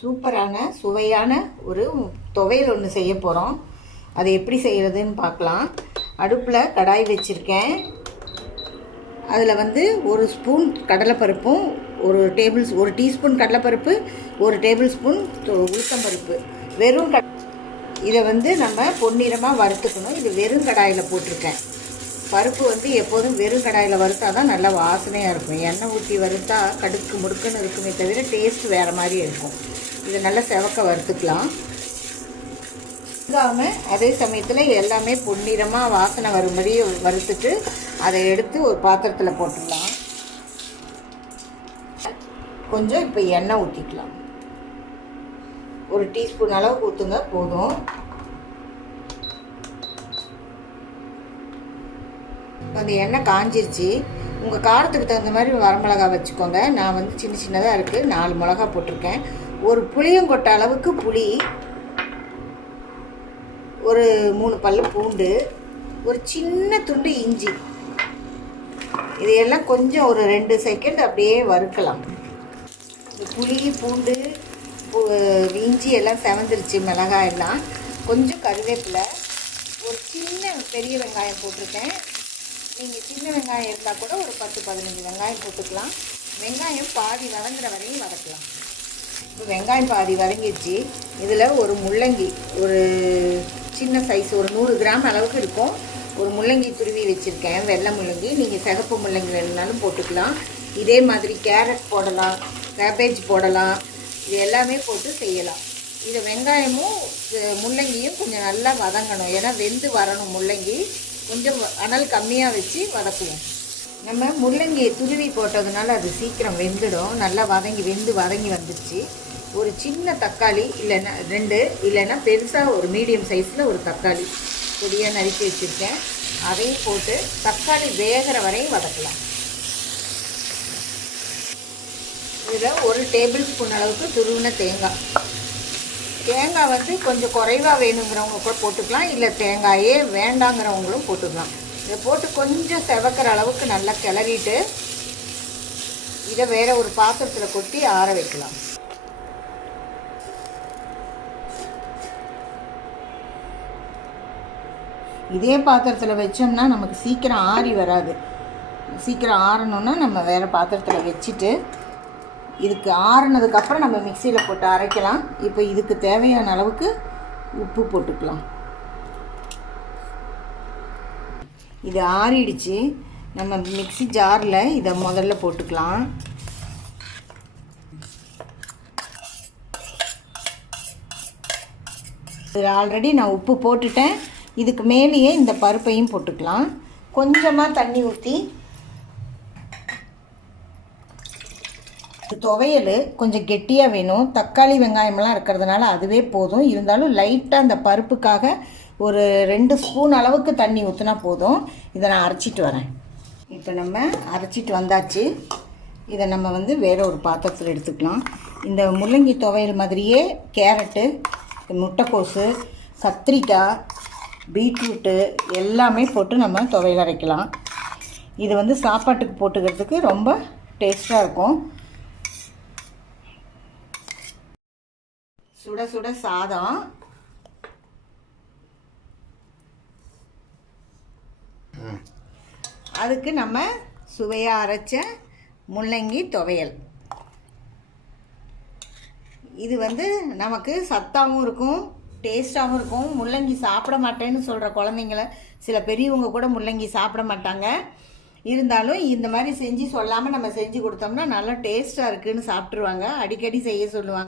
சூப்பரான சுவையான ஒரு துவையல் ஒன்று செய்ய போகிறோம். அதை எப்படி செய்கிறதுன்னு பார்க்கலாம். அடுப்பில் கடாய் வச்சுருக்கேன். அதில் ஒரு ஸ்பூன் கடலைப்பருப்பும் ஒரு டீஸ்பூன் கடலைப்பருப்பு, ஒரு டேபிள் ஸ்பூன் உளுத்தம்பருப்பு, வெறும் இதை நம்ம பொன்னிறமாக வறுத்துக்கணும். இது வெறும் கடாயில் போட்டிருக்கேன். பருப்பு எப்போதும் வெறும் கடாயில் வறுத்தா தான் நல்லா வாசனையாக இருக்கும். எண்ணெய் ஊற்றி வறுத்தா கடுக்கு முடுக்குன்னு இருக்குமே தவிர டேஸ்ட் வேறு மாதிரி இருக்கும். இதை நல்லா செவக்க வறுத்துக்கலாம். அதே சமயத்தில் எல்லாமே பொன்னிறமாக வாசனை வரும்படி வறுத்துட்டு அதை எடுத்து ஒரு பாத்திரத்தில் போட்டுடலாம். கொஞ்சம் இப்போ எண்ணெய் ஊற்றிக்கலாம். ஒரு டீஸ்பூன் அளவுக்கு ஊற்றுங்க போதும். அந்த எண்ணெய் காஞ்சிருச்சு. உங்கள் காரத்துக்கு தகுந்த மாதிரி வரமிளகா வச்சுக்கோங்க. நான் சின்ன சின்னதாக இருக்குது, 4 மிளகா போட்டிருக்கேன். ஒரு புளியங்கொட்டை அளவுக்கு புளி, ஒரு 3 பல்லு பூண்டு, ஒரு சின்ன துண்டு இஞ்சி, இதையெல்லாம் கொஞ்சம் ஒரு 2 செகண்ட் அப்படியே வறுக்கலாம். புளி, பூண்டு, இஞ்சி எல்லாம் செவந்துருச்சு. மிளகாய் எல்லாம் கொஞ்சம் கருவேப்பிலை, ஒரு சின்ன பெரிய வெங்காயம் போட்டிருக்கேன். நீங்கள் சின்ன வெங்காயம் இருந்தால் கூட ஒரு 10-15 வெங்காயம் போட்டுக்கலாம். வெங்காயம் பாதி வதங்குற வரையும் வதக்கலாம். இப்போ வெங்காயம் பாதி வதங்கிடுச்சு. இதில் ஒரு முள்ளங்கி, ஒரு சின்ன சைஸ், ஒரு 100 கிராம் அளவுக்கு இருக்கும். ஒரு முள்ளங்கி துருவி வச்சுருக்கேன், வெள்ளை முள்ளங்கி. நீங்கள் சிகப்பு முள்ளங்கி வேணுனாலும் போட்டுக்கலாம். இதே மாதிரி கேரட் போடலாம், கேபேஜ் போடலாம். இது எல்லாமே போட்டு செய்யலாம். இதை வெங்காயமும் முள்ளங்கியும் கொஞ்சம் நல்லா வதங்கணும். ஏன்னா வெந்து வரணும். முள்ளங்கி கொஞ்சம் அனல் கம்மியாக வச்சு வதக்குவோம். நம்ம முள்ளங்கியை துருவி போட்டதுனால அது சீக்கிரம் வெந்துடும். நல்லா வதங்கி வந்துடுச்சு. ஒரு சின்ன தக்காளி, இல்லைன்னா 2, இல்லைன்னா பெருசாக ஒரு மீடியம் சைஸில் ஒரு தக்காளி பொடியாக நறுக்கி வச்சுருக்கேன். அதையும் போட்டு தக்காளி வேகிற வரையும் வதக்கலாம். இதில் ஒரு டேபிள் ஸ்பூன் அளவுக்கு துருவின தேங்காய் கொஞ்சம் குறைவாக வேணுங்கிறவங்க கூட போட்டுக்கலாம், இல்லை தேங்காயே வேண்டாங்கிறவங்களும் போட்டுக்கலாம். இதை போட்டு கொஞ்சம் செவக்கிற அளவுக்கு நல்லா கிளறிட்டு இதை வேறு ஒரு பாத்திரத்தில் கொட்டி ஆற வைக்கலாம். இதே பாத்திரத்தில் வச்சோம்னா நமக்கு சீக்கிரம் ஆறி வராது. சீக்கிரம் ஆறணுன்னா நம்ம வேறு பாத்திரத்தில் வச்சுட்டு இதுக்கு ஆறுனதுக்கப்புறம் நம்ம மிக்சியில் போட்டு அரைக்கலாம். இப்போ இதுக்கு தேவையான அளவுக்கு உப்பு போட்டுக்கலாம். இது ஆறிடுச்சு. நம்ம மிக்சி ஜாரில் இதை முதல்ல போட்டுக்கலாம். இதில் ஆல்ரெடி நான் உப்பு போட்டுட்டேன். இதுக்கு மேலேயே இந்த பருப்பையும் போட்டுக்கலாம். கொஞ்சமாக தண்ணி ஊற்றி, துவையல் கொஞ்சம் கெட்டியாக வேணும். தக்காளி வெங்காயமெல்லாம் இருக்கிறதுனால அதுவே போதும். இருந்தாலும் லைட்டாக அந்த பருப்புக்காக ஒரு 2 ஸ்பூன் அளவுக்கு தண்ணி ஊற்றினா போதும். இதை நான் அரைச்சிட்டு வரேன். இப்போ நம்ம அரைச்சிட்டு வந்தாச்சு. இதை நம்ம வேறு ஒரு பாத்திரத்தில் எடுத்துக்கலாம். இந்த முள்ளங்கி துவையல் மாதிரியே கேரட்டு, முட்டைக்கோசு, கத்திரிக்காய், பீட்ரூட்டு எல்லாமே போட்டு நம்ம துவையல் அரைக்கலாம். இது சாப்பாட்டுக்கு போட்டுக்கிறதுக்கு ரொம்ப டேஸ்ட்டாக இருக்கும். சுட சுட சாதம், அதுக்கு நம்ம சுவையாக அரைச்ச முள்ளங்கி துவையல். இது நமக்கு சத்தாகவும் இருக்கும், டேஸ்ட்டாகவும் இருக்கும். முள்ளங்கி சாப்பிட மாட்டேன்னு சொல்கிற குழந்தைங்கள, சில பெரியவங்க கூட முள்ளங்கி சாப்பிட மாட்டாங்க. இருந்தாலும் இந்த மாதிரி செஞ்சு சொல்லாமல் நம்ம செஞ்சு கொடுத்தோம்னா நல்லா டேஸ்ட்டாக இருக்குதுன்னு சாப்பிட்ருவாங்க. அடிக்கடி செய்ய சொல்லுவாங்க.